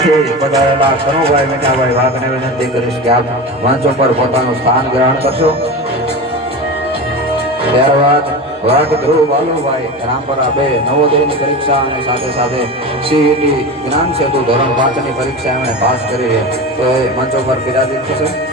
માંથી પધારેલા કનુભાઈ મીઠાભાઈ વાઘને વિનંતી કરીશ કે પોતાનું સ્થાન ગ્રહણ કરશો. ત્યારબાદ વાઘ ધ્રુવ રામપરા બે, નવોદયની પરીક્ષા અને સાથે સાથે સીઈટી જ્ઞાન સેતુ ધોરણ પાંચની પરીક્ષા એમણે પાસ કરી છે. તો એ મંચો પર બિરાજિત થશે.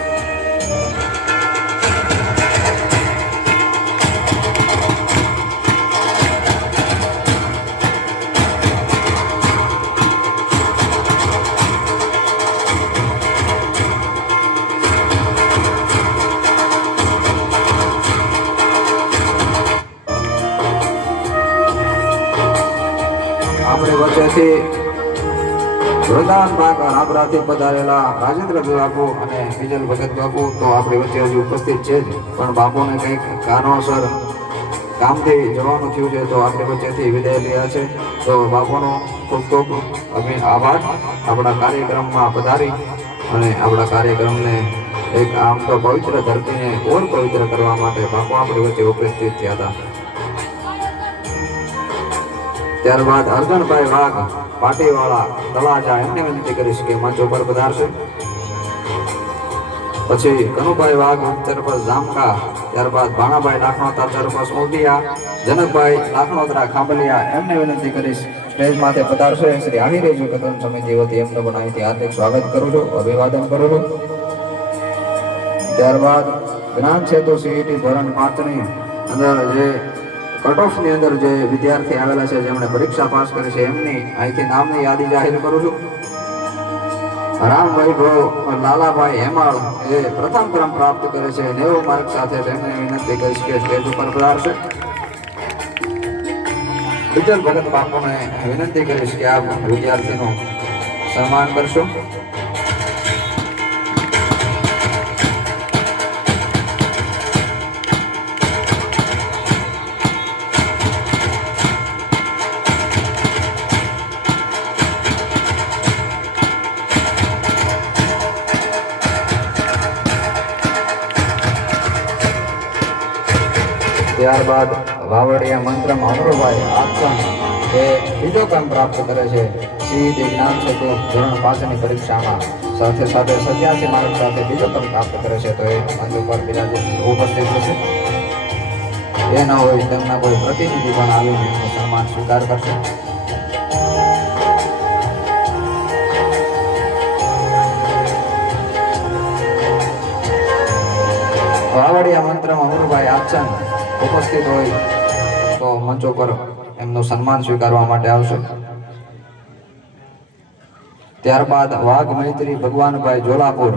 રાબરાથી પધારેલા રાજેન્દ્ર બાપુ અને બીજલ ભગત બાપુ તો આપણી વચ્ચે હજુ ઉપસ્થિત છે જ. પણ બાપુને કંઈક કારણોસર કામથી જવાનું થયું છે તો આપણી વચ્ચેથી વિદાય રહ્યા છે. તો બાપુનો ખૂબ ખૂબ અભિ- આભાર. આપણા કાર્યક્રમમાં પધારી અને આપણા કાર્યક્રમને એક આમ તો પવિત્ર ધરતીને ઓર પવિત્ર કરવા માટે બાપુ આપણી વચ્ચે ઉપસ્થિત થયા હતા. ત્યારબાદ અર્જુનભાઈ વાઘ, પાટીવાળા, તળાજા એમને વિનંતી કરીશ કે મંચ ઉપર પધારશે. પછી કનુભાઈ વાઘ ચરપસ જામકા, ત્યારબાદ ભાણાભાઈ લાખણોતા ચરપસ મોટિયા જનકભાઈ લાખણોતરા ખાંભલિયા એમને વિનંતી કરીશ સ્ટેજ માટે પધારશે. શ્રી આહિર એજ્યુકેશન સમિતિ વતી એમને પણ અહીંથી હાર્દિક સ્વાગત કરું છું, અભિવાદન કરું છું. ત્યારબાદ જ્ઞાન છે તો સીઈટી ધોરણ પાંચની અંદર જે કટ ઓફની અંદર જે વિદ્યાર્થી આવેલા છે, જેમણે પરીક્ષા પાસ કરી છે, એમની અહીંથી નામની યાદી જાહેર કરું છું. રામ વૈભવ લાલાભાઈ હેમાળ એ પ્રથમ ક્રમ પ્રાપ્ત કરે છે. નેવું માર્ક સાથે તેમને વિનંતી કરીશ કે સ્ટેજ ઉપર પધારશે. વિજલ ભગત બાપુને વિનંતી કરીશ કે આપ વિદ્યાર્થીનું સન્માન કરશો. ત્યારબાદ વાવડિયા મંત્રમાં અમરુભાઈ આસન એ બીજો ક્રમ પ્રાપ્ત કરે છે. સીધી જ્ઞાન સેતુ ધોરણ પાંચની પરીક્ષામાં સાથે સાથે સત્યાસી માર્ક સાથે બીજો ક્રમ પ્રાપ્ત કરે છે. તો એ અંદર પર બિરાજે ઉપસ્થિત થશે, એ ન હોય તેમના કોઈ પ્રતિનિધિ પણ આવીને સન્માન સ્વીકાર કરશે. વાવડિયા મંત્રમાં અમરુભાઈ આચન ઉપસ્થિત હોય તો મંચો પર એમનું સન્માન સ્વીકારવા માટે આવશે. ત્યારબાદ વાઘ મૈત્રી ભગવાનભાઈ જોલાપુર,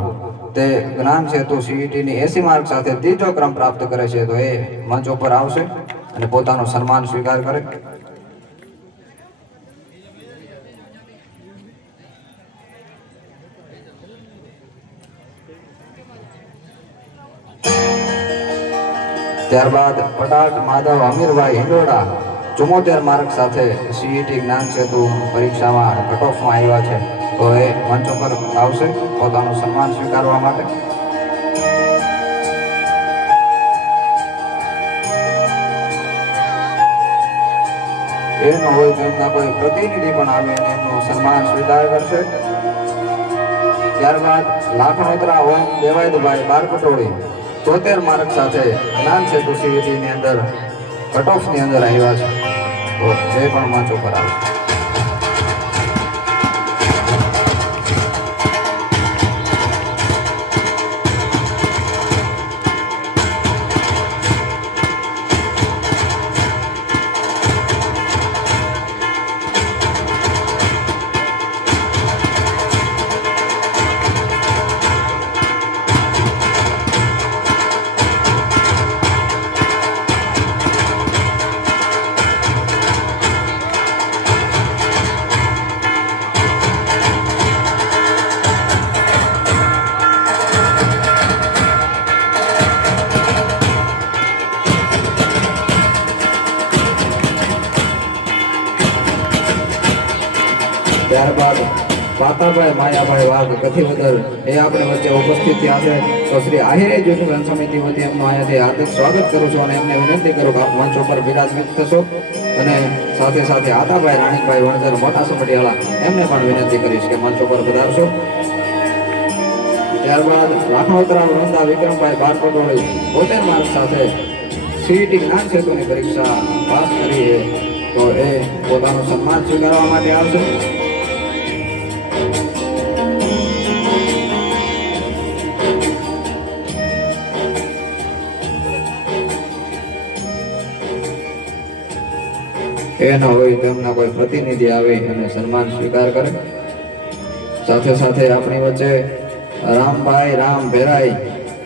તે જ્ઞાન સેતુ સીઈટી ની એસી માર્ક સાથે ત્રીજો ક્રમ પ્રાપ્ત કરે છે, તો એ મંચ ઉપર આવશે અને પોતાનો સન્માન સ્વીકાર કરે. ત્યારબાદ પટાટ માધવ અમીરભાઈ હિંડોળા ચુમ્મોતેર માર્ક સાથે સીઈટી જ્ઞાન સેતુ પરીક્ષામાં કટ ઓફમાં આવ્યા છે. તો એ મંચ ઉપર આવશે પોતાનું સન્માન સ્વીકારવા માટે. એ હોય તો એમના કોઈ પ્રતિનિધિ પણ આવે અને એમનું સન્માન સ્વીકાર કરશે. ત્યારબાદ લાખણોતરા ઓમ દેવાયદભાઈ બારકટોળી તોતેર માર્ક સાથે જ્ઞાન સેતુ સીઈટી અંદર કટ ઓફની અંદર આવ્યા છે. તો જે પણ પર ઉપર પાતાભાઈ માયાભાઈ, વાઘ, કથિવદર, એ આપણે વચ્ચે ઉપસ્થિત થયા છે. તો શ્રી આહિરે એજ્યુકેશન સમિતિ વતી એમનું અહીંયાથી હાર્દિક સ્વાગત કરું છું અને એમને વિનંતી કરું કે આપ મંચ ઉપર બિરાજમિત થશો. અને સાથે સાથે આતાભાઈ રાણીભાઈ વણઝર, મોટા સમટિયાલા એમને પણ વિનંતી કરીશ કે મંચ ઉપર પધારશો. ત્યારબાદ રાખણોતરા વૃંદા વિક્રમભાઈ બારકોટોળી પોતે માર્ક સાથે સીઈટી જ્ઞાન સેતુની પરીક્ષા પાસ કરી તો એ પોતાનું સન્માન સ્વીકારવા માટે આવશે. એ ન હોય, તેમના કોઈ પ્રતિનિધિ આવે અને સન્માન સ્વીકાર કરે. સાથે સાથે આપણી વચ્ચે રામભાઈ, રામ ભેરાઈ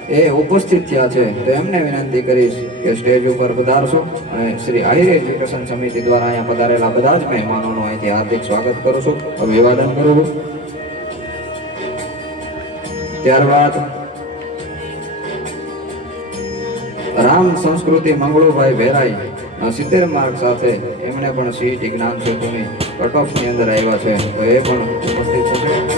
એ ઉપસ્થિત થયા છે. તો એમને વિનંતી કરીશ કે સ્ટેજ ઉપર પધારશો અને શ્રી આહિર એજ્યુકેશન સમિતિ દ્વારા અહીંયા પધારેલા બધા જ મહેમાનોનું અહીંથી હાર્દિક સ્વાગત કરું છું. અભિવાદન કરું છું. ત્યારબાદ રામ સંસ્કૃતિ મંગળુભાઈ ભેરાઈ સિત્તેર માર્ક સાથે એમણે પણ સીઈટી જ્ઞાન સેતુની કટ ઓફની અંદર આવ્યા છે. તો એ પણ ઉપસ્થિત થશે.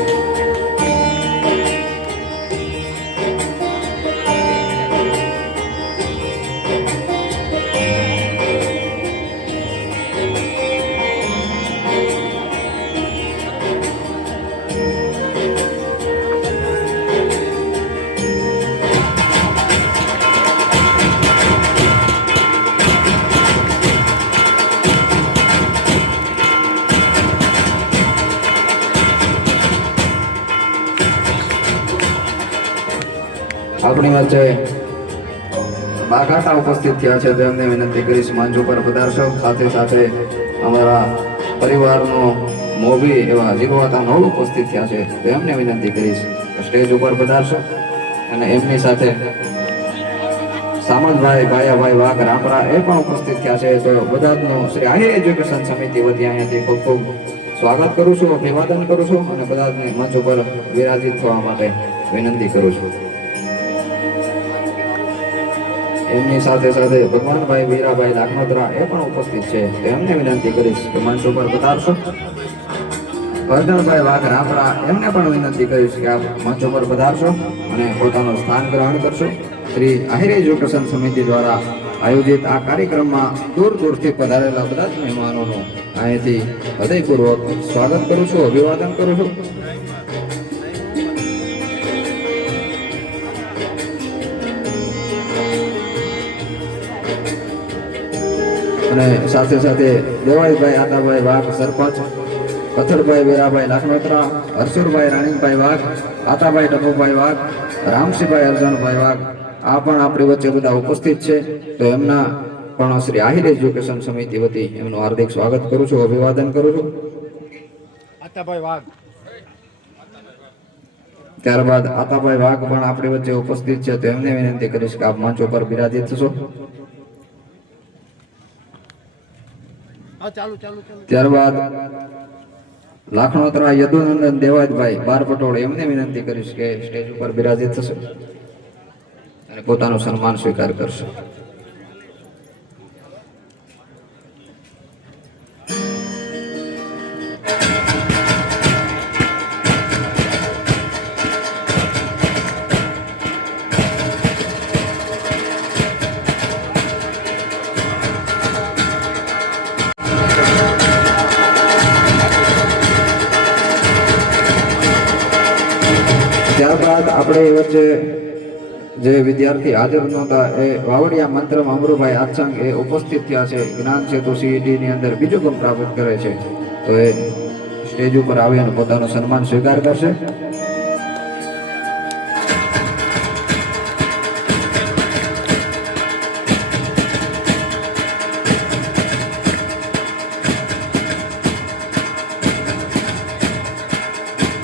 વચ્ચે બાગાટા ઉપસ્થિત થયા છે. તેમને વિનંતી કરીશ મંચ ઉપર પધારશો. સાથે સાથે અમારા પરિવારનો મોભી એવા જીગવાતા નવ ઉપસ્થિત થયા છે. તેમને વિનંતી કરીશ સ્ટેજ ઉપર પધારશો અને એમની સાથે સામંતભાઈ, ભાયાભાઈ વાઘ, રામરા એ પણ ઉપસ્થિત થયા છે. તો બધાનું શ્રી આહિર એજ્યુકેશન સમિતિ વતી અહીંયાથી ખૂબ ખૂબ સ્વાગત કરું છું, અભિવાદન કરું છું અને બધાને મંચ ઉપર વિરાજિત થવા માટે વિનંતી કરું છું. એમની સાથે સાથે ભગવાનભાઈ વીરાભાઈ લાખનોત્રા એ પણ ઉપસ્થિત છે. એમને વિનંતી કરીશ કે મંચ ઉપર પધારશો. વર્ધનભાઈ વાઘ રાપરા એમને પણ વિનંતી કરીશ કે આપ મંચ ઉપર પધારશો અને પોતાનું સ્થાન ગ્રહણ કરશો. શ્રી આહિર એજ્યુકેશન સમિતિ દ્વારા આયોજિત આ કાર્યક્રમમાં દૂર દૂરથી પધારેલા બધા જ મહેમાનોનું અહીંથી હૃદયપૂર્વક સ્વાગત કરું છું, અભિવાદન કરું છું. અને સાથે સાથે દેવાઈભાઈ આતાભાઈ વાઘ સરપંચ કથરભાઈ વીરાભાઈ લાખનોત્રા હરસુરભાઈ રાણીભાઈ વાઘ આતાભાઈ ટપુભાઈ વાઘ રામસિંહભાઈ અર્જુનભાઈ વાઘ આ પણ આપણી વચ્ચે બધા ઉપસ્થિત છે. તો એમના પણ શ્રી આહિર એજ્યુકેશન સમિતિ વતી એમનું હાર્દિક સ્વાગત કરું છું અભિવાદન કરું છું. આતાભાઈ વાઘ. ત્યારબાદ આતાભાઈ વાઘ પણ આપણી વચ્ચે ઉપસ્થિત છે તો એમને વિનંતી કરીશ કે આપ મંચ ઉપર બિરાજિત થશો. ત્યારબાદ લાખણોત્રા યદુનંદન દેવાજભાઈ બાર પટોળ એમને વિનંતી કરીશ કે સ્ટેજ ઉપર બિરાજિત થશે અને પોતાનું સન્માન સ્વીકાર કરશે. ત્યારબાદ આપણે એ વચ્ચે જે વિદ્યાર્થી હાજર નહોતા, એ વાવડિયા મંત્રમ અમરુભાઈ આત્સંગ એ ઉપસ્થિત થયા છે. જ્ઞાન સેતુ સીઈટી ની અંદર બીજું ગમ પ્રાપ્ત કરે છે. તો એ સ્ટેજ ઉપર આવી અને પોતાનું સન્માન સ્વીકાર કરશે.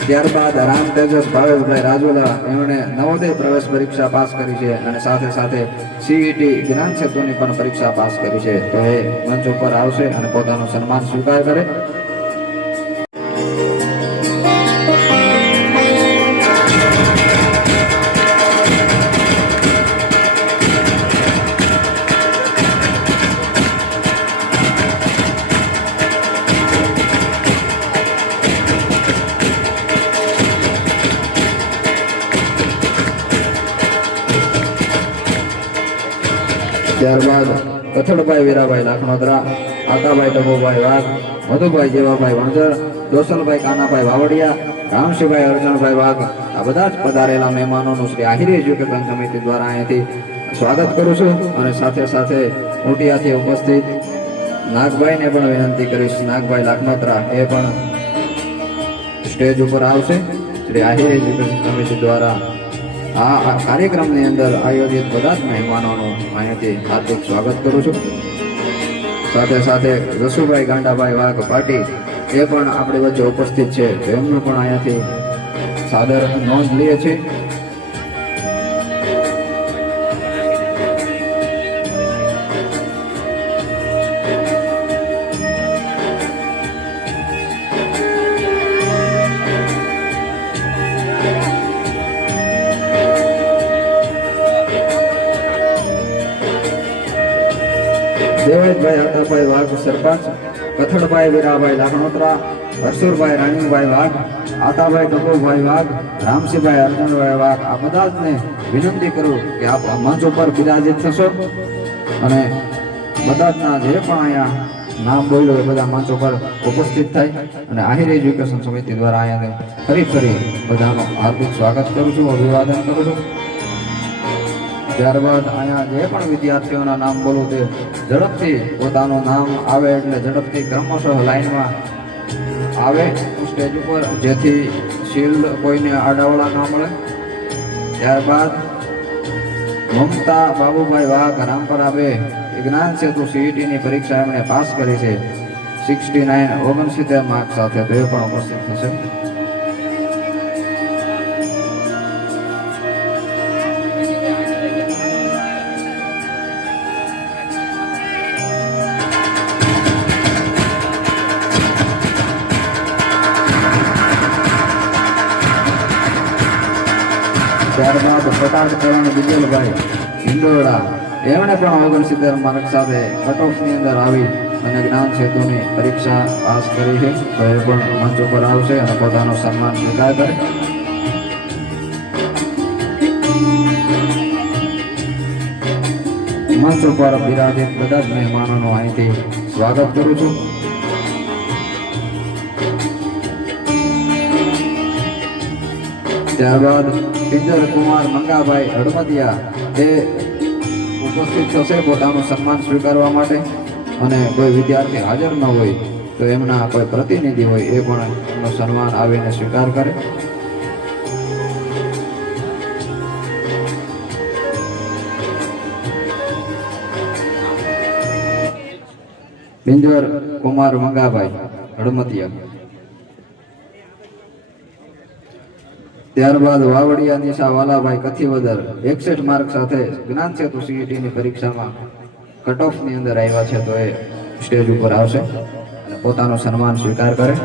ત્યારબાદ રામ તેજસ ભાવેશભાઈ રાજુલા એમણે નવોદય પ્રવેશ પરીક્ષા પાસ કરી છે અને સાથે સાથે સીઈટી જ્ઞાન સેતુની પણ પરીક્ષા પાસ કરી છે. તો એ મંચ ઉપર આવશે અને પોતાનું સન્માન સ્વીકાર કરે. ત્યારબાદ કથડભાઈ વીરાભાઈ લાખણોદરા આકાભાઈ ટબુભાઈ વાઘ, મધુભાઈ જેવાભાઈ વણઝર દોસલભાઈ કાનાભાઈ વાવડિયા રામશિવભાઈ અર્જણભાઈ વાઘ, આ બધા જ પધારેલા મહેમાનોનું શ્રી આહિર એજ્યુકેશન સમિતિ દ્વારા અહીંયાથી સ્વાગત કરું છું અને સાથે સાથે મોટિયાથી ઉપસ્થિત નાગભાઈને પણ વિનંતી કરીશ. નાગભાઈ લાખનોત્રા એ પણ સ્ટેજ ઉપર આવશે. શ્રી આહિર એજ્યુકેશન સમિતિ દ્વારા આ કાર્યક્રમની અંદર આયોજિત બધા જ મહેમાનોનું અહીંયાથી હાર્દિક સ્વાગત કરું છું. સાથે સાથે રસુભાઈ ગાંડાભાઈ વાઘ પાટી એ પણ આપણી વચ્ચે ઉપસ્થિત છે. એમનું પણ અહીંયાથી સાદર નોંધ લઈએ છીએ. દેવેશભાઈ આતાભાઈ વાઘ, સરપંચ કથડભાઈ વીરાભાઈ લાખણોત્રા હર્ષુરભાઈ રાણીભાઈ વાઘ, આતાભાઈ કપુભાઈ વાઘ, રામસિંહભાઈ, અર્જુનભાઈ વાઘ, આ બધા જ વિનંતી કરું કે આપ મંચ ઉપર બિરાજિત થશો. અને બધા જ જે પણ અહીંયા નામ બોલ્યો એ બધા મંચ ઉપર ઉપસ્થિત થાય અને આહિર એજ્યુકેશન સમિતિ દ્વારા અહીંયા ફરી ફરી બધાનું હાર્દિક સ્વાગત કરું છું, અભિવાદન કરું છું. ત્યારબાદ અહીંયા જે પણ વિદ્યાર્થીઓના નામ બોલું તે ઝડપથી પોતાનું નામ આવે એટલે ઝડપથી ક્રમશઃ લાઈનમાં આવે સ્ટેજ ઉપર, જેથી શિલ્ડ કોઈને આડાવડા ના મળે. ત્યારબાદ મમતા બાબુભાઈ વાઘ, રામપરા બે, જ્ઞાન સેતુ સીઈટીની પરીક્ષા એમણે પાસ કરી છે. સિક્સટી નાઇન, ઓગણસિત્તેર માર્ક સાથે તો પણ ઉપસ્થિત થશે. ત્યારબાદ પટાટ કરણ વિજયભાઈ હિંડોળા. એમણે પણ ઓગણસિત્તેર માર્ક સાથે કટ અંદર આવી અને જ્ઞાન સેતુની પરીક્ષા પાસ કરી છે. તો એ પણ મંચ ઉપર આવશે અને પોતાનો સન્માન સ્વીકાર કરે. મંચ ઉપર બિરાજિત બધા જ મહેમાનોનું અહીંથી સ્વાગત કરું છું. ત્યારબાદ પિંજર કુમાર, મંગાભાઈ હડમતિયા એ ઉપસ્થિત થશે પોતાનું સન્માન સ્વીકારવા માટે. અને કોઈ વિદ્યાર્થી હાજર ન હોય તો એમના કોઈ પ્રતિનિધિ હોય એ પણ એમનું સન્માન આવીને સ્વીકાર કરે. પિંજર કુમાર, મંગાભાઈ હડમતિયા ત્યારબાદ વાવડિયા નિશા વાલાભાઈ કથિવદર એકસઠ માર્ક સાથે જ્ઞાન સેતુ સીઈટીની પરીક્ષામાં કટ ઓફની અંદર આવ્યા છે તો એ સ્ટેજ ઉપર આવશે અને પોતાનું સન્માન સ્વીકાર કરે.